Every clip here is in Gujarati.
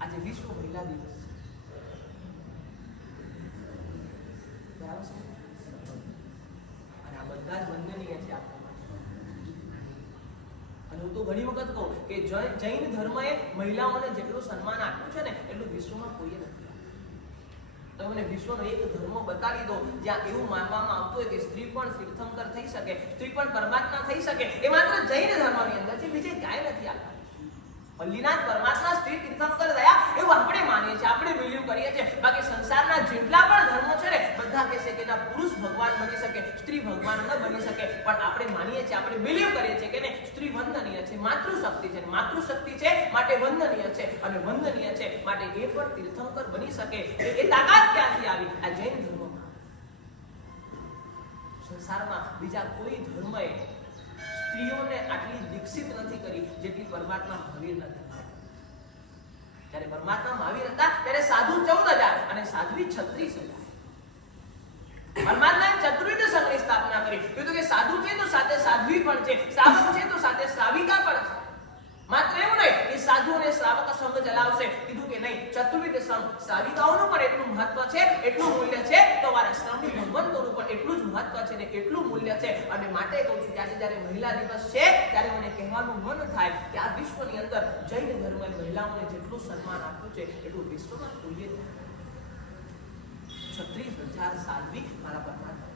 આજે વિશ્વ મહિલા દિવસ અને આ બધા જ વંદનીય છે આપણા અને હું તો ઘણી વખત કહું કે જૈન ધર્મએ મહિલાઓને જેટલું સન્માન આપ્યું છે ને, એટલું વિશ્વમાં કોઈએ નથી આપ્યું. તમે મને વિશ્વનો એક ધર્મ બતાવી દો, જ્યાં એવું માનવામાં આવતું હોય કે સ્ત્રી પણ તીર્થંકર થઈ શકે, સ્ત્રી પણ પરમાત્મા થઈ શકે. એ માત્ર જૈન ધર્મની અંદર છે, બીજે ક્યાંય નથી આપ્યું. પલ્લીનાથ પરમાત્મા સ્થિર તીર્થંકર થયા એવું આપણે માનીએ છીએ. આપણે બિલીવ કરીએ છીએ. બાકી સંસારના જેટલા પણ ધર્મો છે ને, બધા કહે છે કે ના પુરુષ ભગવાન બની શકે, સ્ત્રી ભગવાન ન બની શકે. પણ આપણે માનીએ છીએ, આપણે બિલીવ કરીએ છીએ કે ને, સ્ત્રી વંદનીય છે, માતૃશક્તિ છે. માતૃશક્તિ છે માટે વંદનીય છે અને વંદનીય છે માટે એ પણ તીર્થંકર બની શકે. એ તાકાત ક્યાંથી આવી? આ જૈન ધર્મમાં. સંસારમાં બીજા કોઈ ધર્મએ સ્ત્રીઓને આટલી વિકસિત નથી કરી જેટલી પરમાત્મા મહાવીર નથી. જ્યારે પરમાત્મા મહાવીર હતા, ત્યારે સાધુ ચૌદ હજાર અને સાધ્વી છત્રીસ હજાર. પરમાત્માએ ચતુર્વિધ સંઘની સ્થાપના કરી. કીધું કે સાધુ છે તો સાથે સાધ્વી પણ છે, શ્રાવક છે તો સાથે શ્રાવિકા પણ છે. માત્ર એવું નહીં કે સાધુ અને શ્રાવક સંઘ ચલાવશે. કીધું કે નહીં, ચતુર્વિધ સંઘ શ્રાવિકાઓનું પણ એટલું મહત્વ છે, એટલું મૂલ્ય છે તો મારા શ્રમણી ભગવંતોનું પણ એટલું જ છે ને કેટલું મૂલ્ય છે? અને માટે કહું છું કે જ્યારે મહિલા દિવસ છે, ત્યારે મને કહેવાનું મન થાય કે આ વિશ્વની અંદર જૈન ધર્મએ મહિલાઓને જેટલું સન્માન આપ્યું છે, એટલું વિશ્વમાં કોઈએ છત્રીસ હજાર સાધ્વી મારા પરમાત્મા.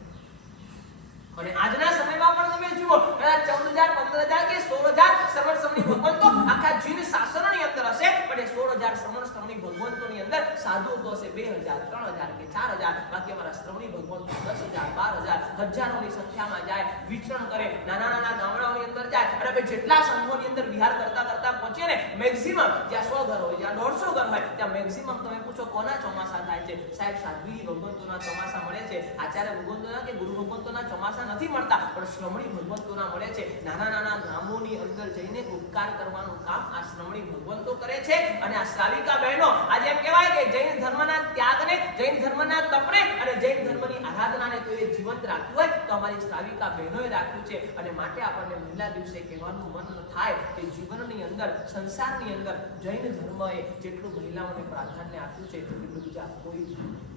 અને આજના સમયમાં પણ તમે જુઓ, કદાચ ચૌદ હજાર, પંદર હજાર કે સોળ હજાર શ્રમણી ભગવંતો આખા જીવ શાસનની અંદર હશે, પણ એ સોળ હજાર શ્રમણી ભગવંતોની અંદર સાધુ તો બે હજાર, ત્રણ હજાર કે ચાર હજાર, બાકી અમારા શ્રવણી ભગવંતો દસ હજાર, બાર હજાર, હજારોની સંખ્યામાં જાય, વિચરણ કરે, નાના નાના ગામડાઓની અંદર જાય, અને પછી જેટલા સંઘોની અંદર વિહાર કરતા કરતા પહોંચે ને મેક્સિમમ જ્યાં સો ઘર હોય, જ્યાં દોઢસો ઘર હોય, ત્યાં મેક્સિમમ તમે પૂછો કોના ચોમાસા થાય છે? સાહેબ, સાધ્વી ભગવંતોના ચોમાસા મળે છે, આચાર્ય ભગવંતોના કે ગુરુ ભગવંતોના ચોમાસા નથી મળતા, પણ શ્રમણી ભગવંતોના મળે છે. નાના નાના ગામોની અંદર જઈને ઉપકાર કરવાનું કામ આ શ્રમણી ભગવંતો કરે છે, અને આ શ્રાવિકા બહેનો આજે એમ કહેવાય કે જૈન ધર્મના ત્યાગને જૈન ધર્મના તપને અને જૈન ધર્મની આરાધનાને તો એ જીવંત રાખ્યું હોય તો અમારી શ્રાવિકા બહેનોએ રાખ્યું છે અને માટે આપણને મહિલા દિવસે કહેવાનું મન થાય કે જીવનની અંદર, સંસારની અંદર જૈન ધર્મએ જેટલું મહિલાઓને પ્રાધાન્ય આપ્યું છે એટલું બીજા કોઈ.